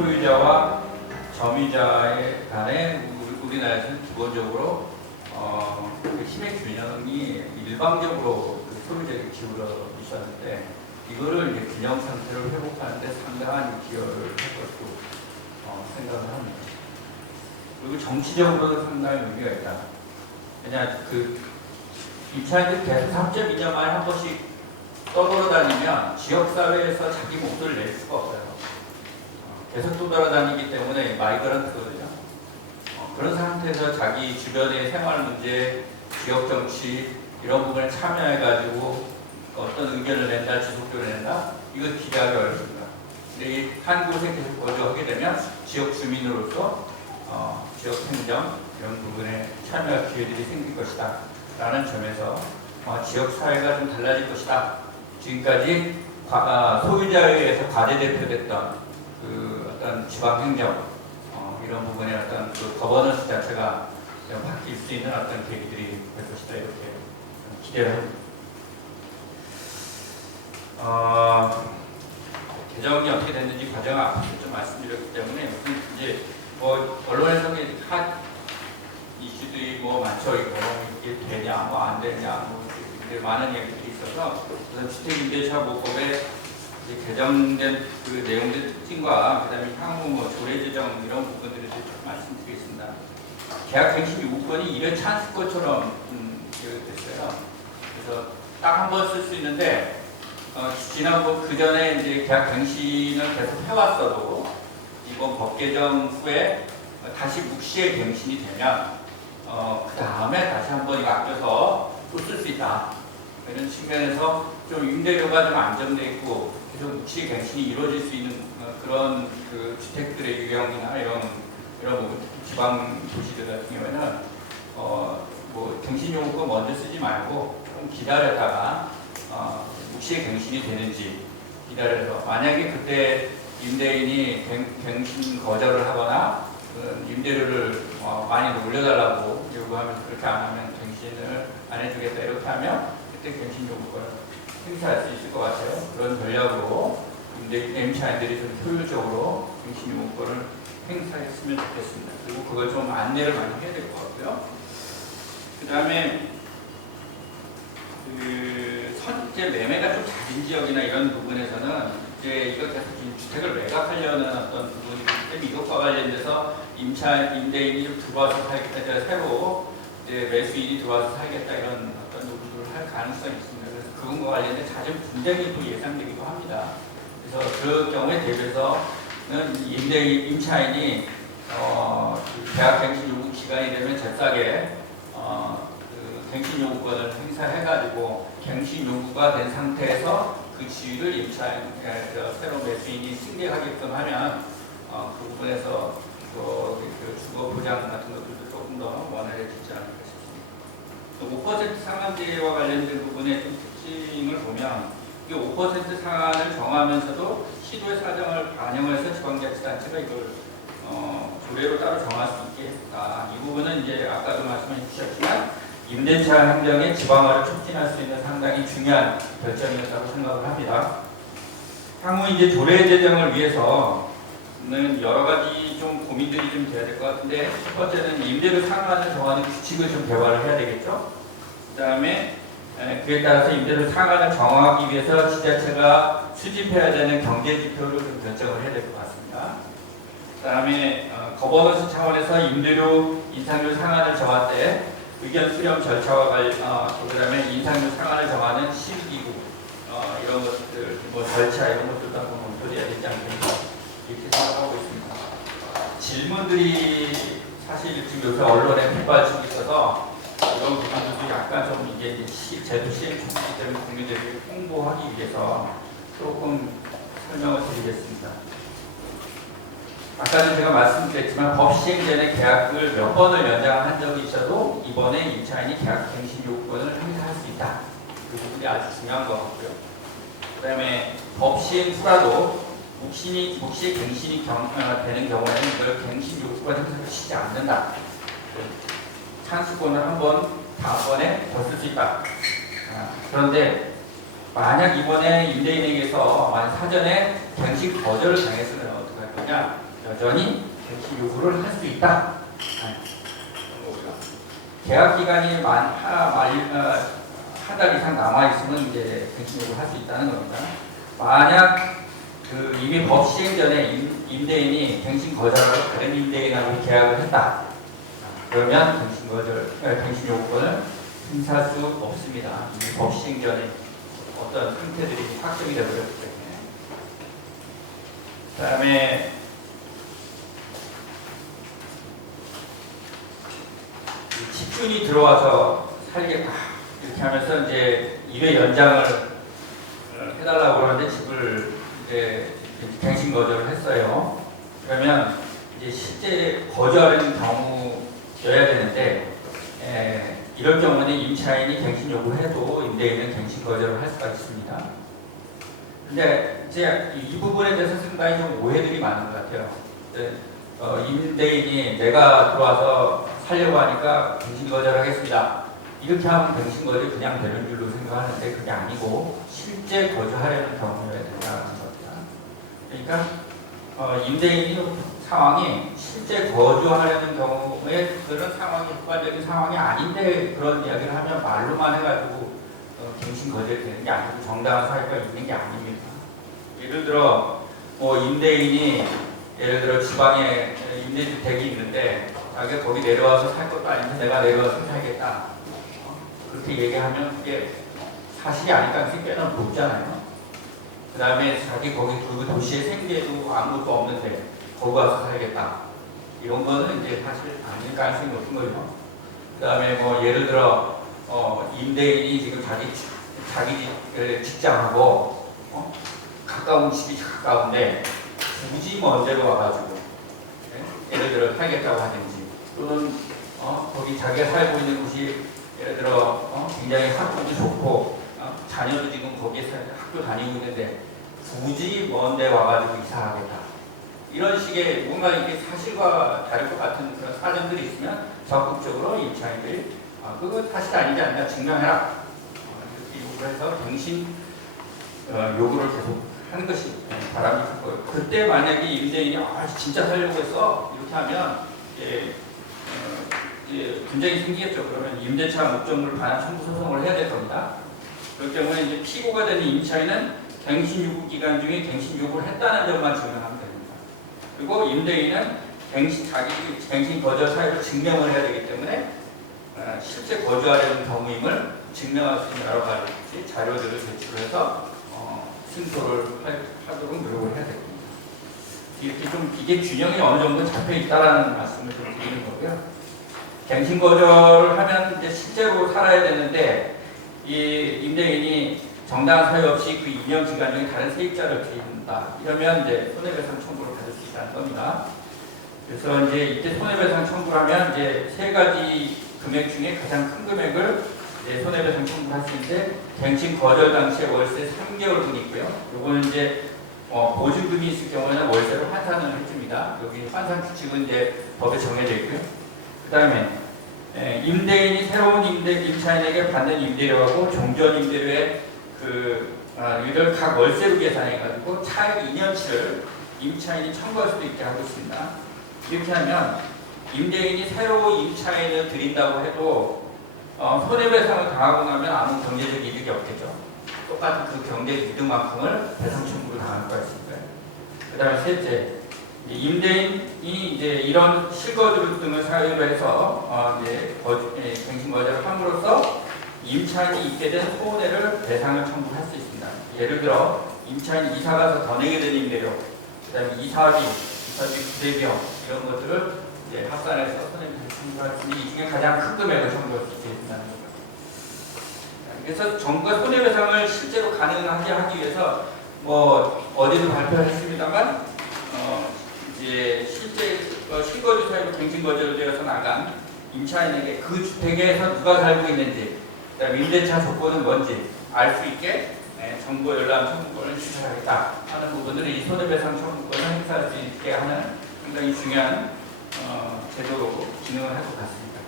소유자와 점유자의 간에 우리나라에서는 기본적으로 그 힘의 균형이 일방적으로 그 소유자에게 기울어 있었는데 이거를 이제 균형 상태를 회복하는 데 상당한 기여를 할 것으로 생각을 합니다. 그리고 정치적으로도 상당히 의미가 있다. 왜냐 그 임차인들이 계속 3.2년 만에 한 번씩 떠돌아다니면 지역사회에서 자기 목소리를 낼 수가 없어요. 계속 떠돌아다니기 때문에 마이그런트거든요. 그런 상태에서 자기 주변의 생활 문제, 지역 정치 이런 부분에 참여해가지고 어떤 의견을 낸다, 지속적으로 낸다, 이걸 기대하기 어렵습니다. 근데 이 한 곳에 계속 거주하게 되면 지역 주민으로서 지역 행정 이런 부분에 참여할 기회들이 생길 것이다 라는 점에서 지역 사회가 좀 달라질 것이다. 지금까지 소유자에 의해서 과대대표됐던 그 어떤 지방 행정 이런 부분의 어떤 그 거버넌스 자체가 바뀔 수 있는 어떤 계기들이 될 것이다 이렇게 기대를 합니다. 개정이 어떻게 됐는지 과정을 앞서 좀 말씀드렸기 때문에 이제 언론에서 핫 이슈들이 많죠. 이게 되냐, 안 되냐, 많은 얘기들이 있어서 주택임대차보호법에 개정된 그 내용들 특징과 그다음에 향후 조례 제정 이런 부분들을 좀 말씀드리겠습니다. 계약갱신 요구권이 입에 찬스 것처럼 됐어요. 그래서 딱 한 번 쓸 수 있는데 지난번 그 전에 이제 계약갱신을 계속 해왔어도 이번 법 개정 후에 다시 묵시에 갱신이 되면 그 다음에 다시 한번 이거 아껴서 또 쓸 수 있다. 이런 측면에서 좀 임대료가 좀 안정돼 있고 계속 묵시 갱신이 이루어질 수 있는 그런 그 주택들의 유형이나 이런 부분, 지방 도시들 같은 경우에는 갱신 요구권 먼저 쓰지 말고 좀 기다렸다가 묵시에 갱신이 되는지 기다려서 만약에 그때 임대인이 갱신 거절을 하거나 임대료를 많이 올려달라고 요구하면 그렇게 안 하면 갱신을 안 해주겠다 이렇게 하면 그때 갱신 요구권을 행사할 수 있을 것 같아요. 그런 전략으로 임차인들이 좀 효율적으로 갱신 요구권을 행사했으면 좋겠습니다. 그리고 그걸 좀 안내를 많이 해야 될 것 같고요. 그 다음에 이제 매매가 좀 잦은 지역이나 이런 부분에서는 이제 이거 계속 주택을 매각하려는 어떤 부분이기 때문에 이것과 관련돼서 임대인이 좀 들어와서 살겠다, 새로 이제 매수인이 들어와서 살겠다 이런 어떤 노력을 할 가능성이 있습니다. 그래서 그것과 관련된 잦은 분쟁이 또 예상되기도 합니다. 그래서 그 경우에 대비해서는 임차인이 계약갱신 요구 기간이 되면 잽싸게 갱신 요구권을 행사해가지고 갱신 요구가 된 상태에서 그 지위를 임차인, 새로운 매수인이 승계하게끔 하면 그 부분에서 주거 보장 같은 것들도 조금 더 원활해지지 않을까 싶습니다. 5% 상한제와 관련된 부분의 좀 특징을 보면 이 5% 상한을 정하면서도 시도의 사정을 반영해서 지방자치단체가 이걸 조례로 따로 정할 수 있게 했다. 이 부분은 이제 아까도 말씀해 주셨지만 임대차 행정의 지방화를 촉진할 수 있는 상당히 중요한 결정이었다고 생각을 합니다. 향후 이제 조례 제정을 위해서는 여러 가지 좀 고민들이 좀 돼야 될 것 같은데 첫 번째는 임대료 상한을 정하는 규칙을 좀 개발을 해야 되겠죠. 그 다음에 그에 따라서 임대료 상한을 정하기 위해서 지자체가 수집해야 되는 경제 지표를 좀 결정을 해야 될 것 같습니다. 그 다음에 거버넌스 차원에서 임대료 인상률 상한을 정할 때 의견 수렴 절차와 그다음에 인상률 상한을 정하는 실기구 이런 것들, 절차 이런 것들도 한번 검토해야 되지 않겠나 이렇게 생각하고 있습니다. 질문들이 사실 지금 요새 언론에 빗발치고 있어서 이런 부분들도 약간 좀 이게 제도 시행 중이기 때문에 국민들에게 홍보하기 위해서 조금 설명을 드리겠습니다. 아까는 제가 말씀드렸지만 법 시행 전에 계약을 몇 번을 연장한 적이 있어도 이번에 임차인이 계약 갱신 요구권을 행사할 수 있다. 그 부분이 아주 중요한 것 같고요. 그 다음에 법 시행 후라도 묵시에 갱신이 되는 경우에는 이걸 갱신 요구권 행사를 시지 않는다. 찬스권을 다음번에 더 쓸 수 있다. 그런데 만약 이번에 임대인에게서 사전에 갱신 거절을 당했으면 어떻게 할 거냐? 여전히 갱신 요구를 할 수 있다. 계약 기간이 한 달 이상 남아 있으면 이제 갱신 요구를 할 수 있다는 겁니다. 만약 이미 법 시행 전에 임대인이 갱신 거절하고 다른 임대인하고 계약을 했다. 그러면 갱신 요구권을 행사할 수 없습니다. 이미 법 시행 전에 어떤 형태들이 확정이 되어버렸기 때문에. 그 다음에 집주인이 들어와서 살겠다 이렇게 하면서 이제 2회 연장을 해달라고 하는데 집을 이제 갱신 거절을 했어요. 그러면 이제 실제 거절하는 경우여야 되는데 이럴 경우는 임차인이 갱신 요구해도 임대인은 갱신 거절을 할 수가 있습니다. 근데 이제 이 부분에 대해서 상당히 좀 오해들이 많은 것 같아요. 임대인이 내가 들어와서 살려고 하니까 갱신 거절하겠습니다. 이렇게 하면 갱신 거절이 그냥 되는 줄로 생각하는데 그게 아니고 실제 거주하려는 경우여야 된다는 겁니다. 그러니까 임대인이 상황이 실제 거주하려는 경우에 그런 상황이 객관적인 상황이 아닌데 그런 이야기를 하면 말로만 해가지고 갱신 거절이 되는 게 아니고 정당한 사유가 있는 게 아닙니다. 예를 들어 임대인이 예를 들어 지방에 임대주택이 있는데 자기가 거기 내려와서 살 것도 아닌데 내가 내려와서 살겠다. 그렇게 얘기하면 그게 사실이 아닐 가능성이 꽤나 높잖아요. 그 다음에 자기 거기 그 도시의 생계도 아무것도 없는데 거기 와서 살겠다. 이런 거는 이제 사실 아닐 가능성이 높은 거죠. 그 다음에 예를 들어 임대인이 지금 자기 직장하고 가까운 집이 가까운데 굳이 먼 데로 와가지고 예를 들어 살겠다고 하든지 또는 거기 자기가 살고 있는 곳이 예를 들어 굉장히 학교도 좋고 자녀도 지금 거기에 학교 다니고 있는데 굳이 먼 데 와가지고 이사하겠다. 이런 식의 뭔가 이게 사실과 다를 것 같은 그런 사정들이 있으면 적극적으로 임차인들이 그거 사실 아니지 않냐 증명해라. 이렇게 요구를 해서 갱신 요구를 계속 하는 것이 바람이 크고요. 그때 만약에 임대인이 진짜 살려고 했어 이렇게 하면 분쟁이 생기겠죠. 그러면 임대차 목적물 반환 청구 소송을 해야 될 겁니다. 그렇기 때문에 이제 피고가 되는 임차인은 갱신 요구 기간 중에 갱신 요구를 했다는 점만 증명하면 됩니다. 그리고 임대인은 갱신 거절 사유를 증명을 해야 되기 때문에 실제 거주하려는 경우임을 증명할 수 있는 여러 가지 자료들을 제출해서 승소를 하도록 노력을 해야 됩니다. 이렇게 좀 이게 균형이 어느 정도 잡혀 있다라는 말씀을 좀 드리는 거고요. 갱신 거절을 하면 이제 실제로 살아야 되는데 이 임대인이 정당한 사유 없이 그 2년 기간 중에 다른 세입자를 들인다. 이러면 이제 손해배상 청구를 받을 수 있다는 겁니다. 그래서 이제 이때 손해배상 청구를 하면 이제 세 가지 금액 중에 가장 큰 금액을 이제 손해배상 청구를 할 수 있는데 갱신 거절 당시에 월세 3개월분이 있고요. 요거는 이제 보증금이 있을 경우에는 월세를 환산을 해줍니다. 여기 환산 규칙은 이제 법에 정해져 있고요. 그 다음에 임대인이 새로운 임차인에게 받는 임대료하고 종전 임대료의 이를 각 월세로 계산해가지고 차액 2년치를 임차인이 청구할 수도 있게 하고 있습니다. 이렇게 하면 임대인이 새로 임차인을 드린다고 해도 손해배상을 당하고 나면 아무 경제적 이득이 없겠죠. 똑같은 그 경제적 이득만큼을 배상 청구를 당할 거가 있습니다. 그 다음에 셋째, 임대인이 이제 이런 실거주 등을 사유로 해서 갱신 거절을 함으로써 임차인이 입게 된 손해를 배상을 청구할 수 있습니다. 예를 들어 임차인이 이사가서 더 내게 된 임대료, 그다음에 이사비 부대비용 이런 것들을 이제 합산해서 손해배상 청구할 수 있는 이 중에 가장 큰 금액을 청구할 수 있다는 겁니다. 그래서 정부가 손해배상을 실제로 가능하게 하기 위해서 어디도 발표했습니다만 이제 실제 실거주 사유로 갱신 거절되어서 나간 임차인에게 그 주택에서 누가 살고 있는지, 그다음에 임대차 조건은 뭔지 알 수 있게 정보 열람 청구권을 시행하겠다 하는 부분들을 이 손해배상 청구권을 행사할 수 있게 하는 상당히 중요한 제도로 기능을 할 것 같습니다.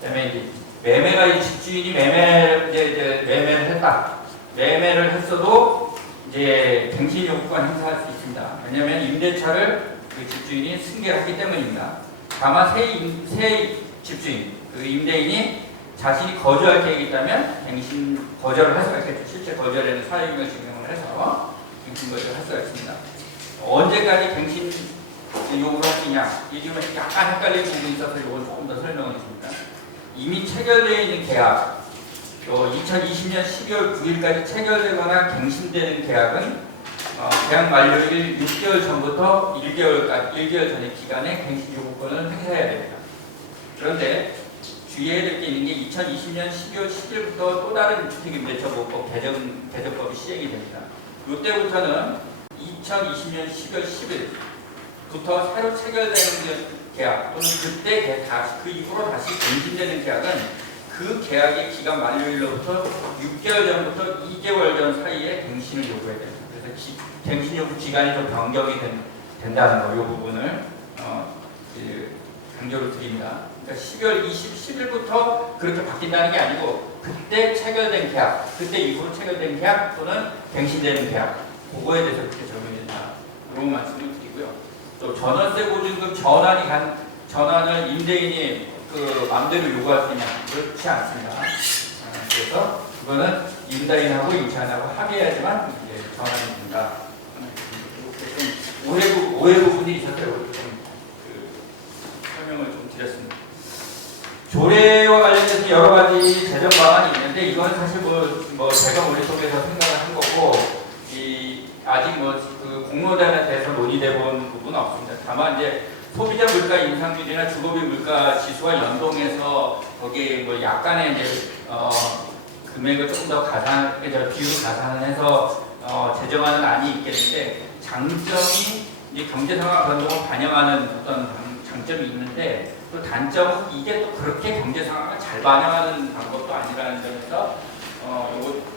그다음에 이제 매매가 이 집주인이 매매를 했다. 매매를 했어도 이제 갱신 요구권 행사할 수 있습니다. 왜냐하면 임대차를 그 집주인이 승계하기 때문입니다. 다만 새 집주인, 그 임대인이 자신이 거주할 계획이 있다면 갱신 거절을 할 수가 있겠죠. 실제 거절에는 사유임을 증명을 해서 갱신 거절을 할 수가 있습니다. 언제까지 갱신 요구를 할 수 있냐? 이 지금 약간 헷갈리는 부분이 있어서 이걸 조금 더 설명을 드립니다. 이미 체결되어 있는 계약, 2020년 12월 9일까지 체결되거나 갱신되는 계약은 계약 만료일 6개월 전부터 1개월 전의 기간에 갱신 요구권을 행사해야 됩니다. 그런데 주의해야 될 게 있는 게 2020년 12월 10일부터 또 다른 주택임대차보호법 개정법이 시행이 됩니다. 이때부터는 2020년 12월 10일부터 새로 체결되는 계약 또는 그 이후로 다시 갱신되는 계약은 그 계약의 기간 만료일로부터 6개월 전부터 2개월 전 사이에 갱신을 요구해야 됩니다. 그래서 갱신 요구 기간이 좀 변경이 된다는 거, 이 부분을 강조를 드립니다. 그러니까 12월 10일부터 그렇게 바뀐다는 게 아니고 그때 체결된 계약, 그때 이후로 체결된 계약 또는 갱신되는 계약, 그거에 대해서 그렇게 적용이 된다. 이런 말씀을 드리고요. 또 전월세 보증금 전환을 임대인이 그 마음대로 요구할 수 있냐? 그렇지 않습니다. 그래서 그거는 임대인하고 임차인하고 합의해야지만 이제 전환이 된다. 좀 오해 부분이 있어서 좀 설명을 좀 드렸습니다. 조례와 관련해서 여러 가지 제정 방안이 있는데 이건 사실 제가 머릿속에서 생각을 한 거고 아직 그 공모단에 대해서 논의돼 본 부분은 없습니다. 다만 이제 소비자 물가 인상률이나 주거비 물가 지수와 연동해서 거기에 약간의 이제 금액을 조금 더 비율을 가산을 해서 제정하는 안이 있겠는데 장점이 이제 경제 상황 변동을 반영하는 어떤 장점이 있는데 또 단점은 이게 또 그렇게 경제 상황을 잘 반영하는 방법도 아니라는 점에서 요거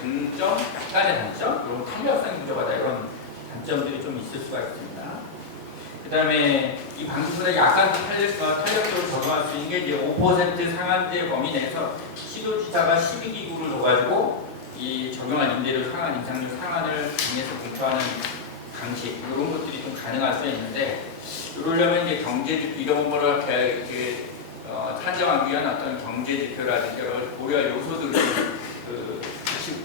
장점, 약간의 단점, 이런 탄력성이 부족하다 이런 단점들이 좀 있을 수가 있습니다. 그 다음에 이 방식보다 약간 탄력적으로 적용할 수 있는 게 이제 5% 상한제 범위 내에서 시도지사가 12기구를 넣어가지고 이 적용한 임대료 상한 인상률 상한을 정해서 공표하는 방식 이런 것들이 좀 가능할 수 있는데 이러려면 이제 경제지표 이런 거를 이렇게 산정하기 위한 어떤 경제지표라든지 고려할 요소들을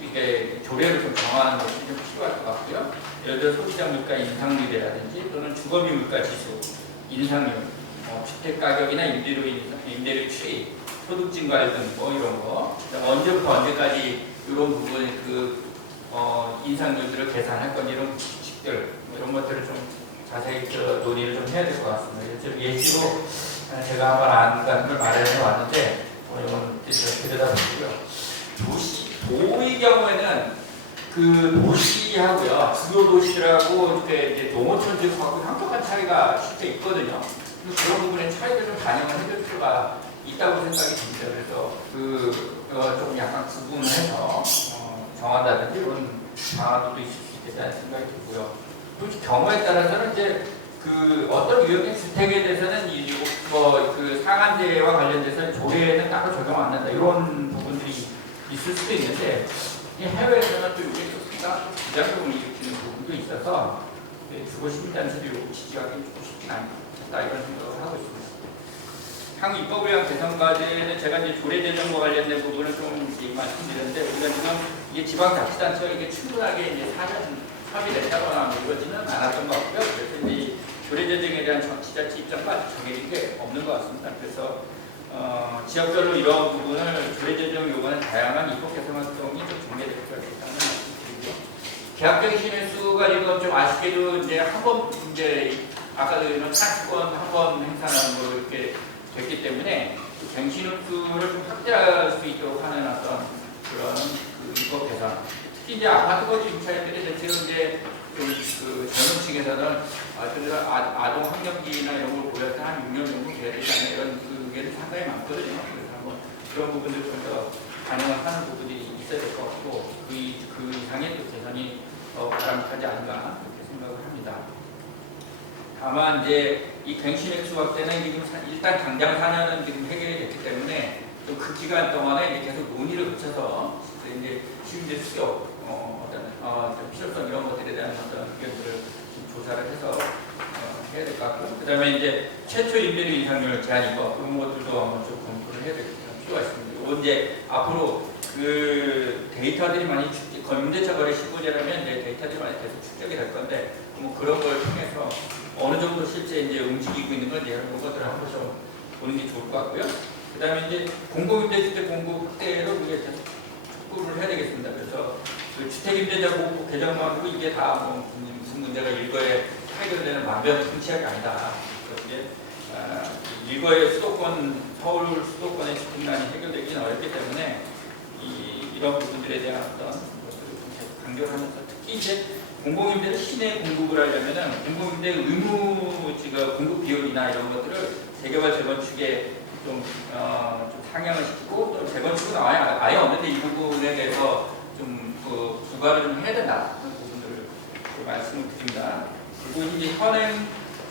이게 조례를 좀 정하는 것이 좀 필요할 것 같고요. 예를 들어 소비자 물가 인상률이라든지 또는 주거비 물가 지수, 인상률, 주택 가격이나 임대료 추이, 소득 증가율 등 이런 거, 언제부터 언제까지 이런 부분 인상률들을 계산할 건지 이런 규칙들 이런 것들을 좀 자세히 논의를 좀 해야 될 것 같습니다. 예시로 제가 한번 안 가는 걸 말해서 왔는데 이건 들여다보고요. 도의 경우에는 그 도시하고요, 주요 도시들하고 이제 농어촌 지역하고 현격한 차이가 실제 있거든요. 그런 부분에 차이를 좀 반영을 해줄 필요가 있다고 생각이 듭니다. 그래서 좀 약간 구분해서 정한다든지 이런 방안도 있을 수 있겠다는 생각이 들고요. 또 경우에 따라서는 이제 그 어떤 유형의 주택에 대해서는 그 상한제와 관련돼서 조례에는 따로 적용 안 한다 이런 부분들이 있을 수도 있는데 해외에서는 또 이게 또 부작용을 일으키는 부분도 있어서 주거 시민단체도 이거 지지하기는 조금 쉽진 않다 이런 생각을 하고 있습니다. 향후 입법을 위한 개선까지는 제가 이제 조례 제정과 관련된 부분을 좀 말씀드렸는데 우리가 지금 이게 지방자치단체가 이게 충분하게 이제 사전 합의됐다거나 이러지는 않았던 것 같고요. 그래서 이제 조례 제정에 대한 지자체 입장과 정해진 게 없는 것 같습니다. 그래서 지역별로 이런 부분을 조례 제정 요구하는 다양한 입법 개선 활동이 좀 전개될 것 같다는 말씀드리고요. 계약갱신의 수가 이건 좀 아쉽게도 이제 한번 이제 아까도 얘기한 차치권 한 번 행사하는 걸로 이렇게 됐기 때문에 갱신 횟수를 좀 확대할 수 있도록 하는 어떤 그런 입법 개선. 특히 이제 아파트 거주 임차인들이 대체로 이제 그 젊은 층에서는 아동 학력기나 이런 걸 고려해서 한 6년 정도 돼야 되지 않나 이런 그게 상당히 많거든요. 그래서 한번 그런 부분들 좀 더 반영을 하는 부분이 있어야 될 것 같고 그 이상의 또 개선이 바람직하지 않나 그렇게 생각을 합니다. 다만 이제 이 갱신 횟수 확대는 지금 일단 당장 4년은 지금 해결이 됐기 때문에 또 그 기간 동안에 이제 계속 논의를 거쳐서 이제 시민들 수요 어떤 좀 필요성 이런 것들에 대한 어떤 의견들을 조사를 해서 해야 될 것 같고, 그 다음에 이제 최초 임대료 인상률 제한 이거 그런 것들도 한번 좀 검토를 해야 될 필요가 있습니다. 이거 이제 앞으로 그 데이터들이 많이 임대차 거래 시구제라면 이제 데이터들이 많이 계속 축적이 될 건데, 뭐 그런 걸 통해서 어느 정도 실제 이제 움직이고 있는 건지 이런 것들을 한번 좀 보는 게 좋을 것 같고요. 그 다음에 이제 공공임대주택 공급 확대로 우리가 계속 촉구를 해야 되겠습니다. 그래서 그 주택임대차 보호법 개정만으로 이게 다 뭐 무슨 문제가 일거에 해결되는 만병통치약이 아니다. 그래서 이제 일거의 수도권, 서울 수도권의 주택난이 해결되기는 어렵기 때문에 이런 부분들에 대한 어떤 것들을 좀 계속 강조를 하면서, 특히 이제 공공임대를 시내 공급을 하려면은 공공임대 의무 지금 공급 비율이나 이런 것들을 재개발 재건축에 좀 상향을 시키고, 또 재건축은 아예 없는데 이 부분에 대해서 좀 부과를 좀 해야 된다 그런 부분들을 말씀을 드립니다. 그리고 이제 현행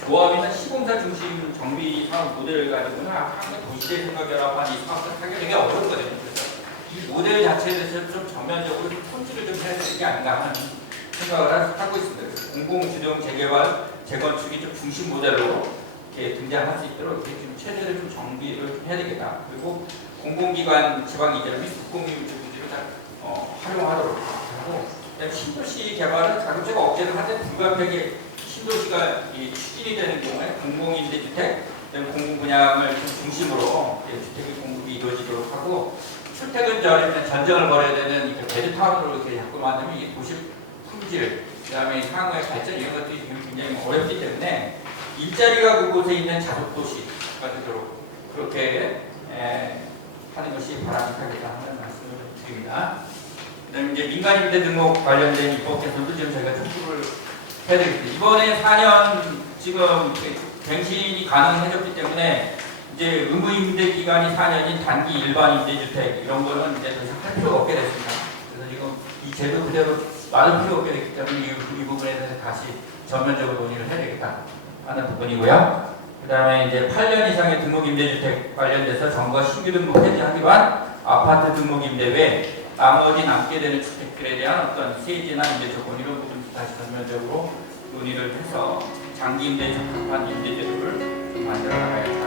조합이나 시공사 중심 정비 사업 모델을 가지고는 한국 도시재 생각결합한 이 사업을 타결하기 어렵거든요. 그래서 이 모델 자체에 대해서 좀 전면적으로 손질을 좀 해야 되는 게 아닌가 하는 생각을 하고 있습니다. 그래서 공공주동 재개발 재건축이 좀 중심 모델로 이렇게 등장할 수 있도록 이렇게 좀 체제를 좀 정비를 좀 해야 되겠다. 그리고 공공기관 지방 이전 및 국공유주들을 다 활용하도록 하고, 그다음에 신도시 개발은 자금제가 억제를 하되 불가피하게 신도시가 추진이 되는 경우에 공공임대주택, 공공 분양을 좀 중심으로 주택의 공급이 이루어지도록 하고, 출퇴근 전에는 전쟁을 벌여야 되는 베드타운으로 이렇게 자꾸 만들면 이 도시 품질, 그다음에 향후의 발전 이런 것들이 굉장히 어렵기 때문에 일자리가 그곳에 있는 자족도시가 되도록 그렇게 하는 것이 바람직하겠다 하는 말씀을 드립니다. 그다음에 이제 민간임대 등록 관련된 입법 개선도 지금 저희가 촉구를 해야 되겠습니다. 이번에 4년 지금 갱신이 가능해졌기 때문에 이제 의무임대 기간이 4년인 단기 일반 임대주택 이런 거는 이제 더 이상 할 필요가 없게 됐습니다. 그래서 지금 이 제도 그대로 놔둘 필요 없게 됐기 때문에 이 부분에 대해서 다시 전면적으로 논의를 해야 되겠다 하는 부분이고요. 그 다음에 이제 8년 이상의 등록임대주택 관련돼서 정부가 신규 등록 해제하기만 아파트 등록임대 외 나머지 남게 되는 주택들에 대한 어떤 세제나 임대 조건 이런 부분 다시 전면적으로 논의를 해서 장기임대에 적합한 임대제도를 만들어 나가야 합니다.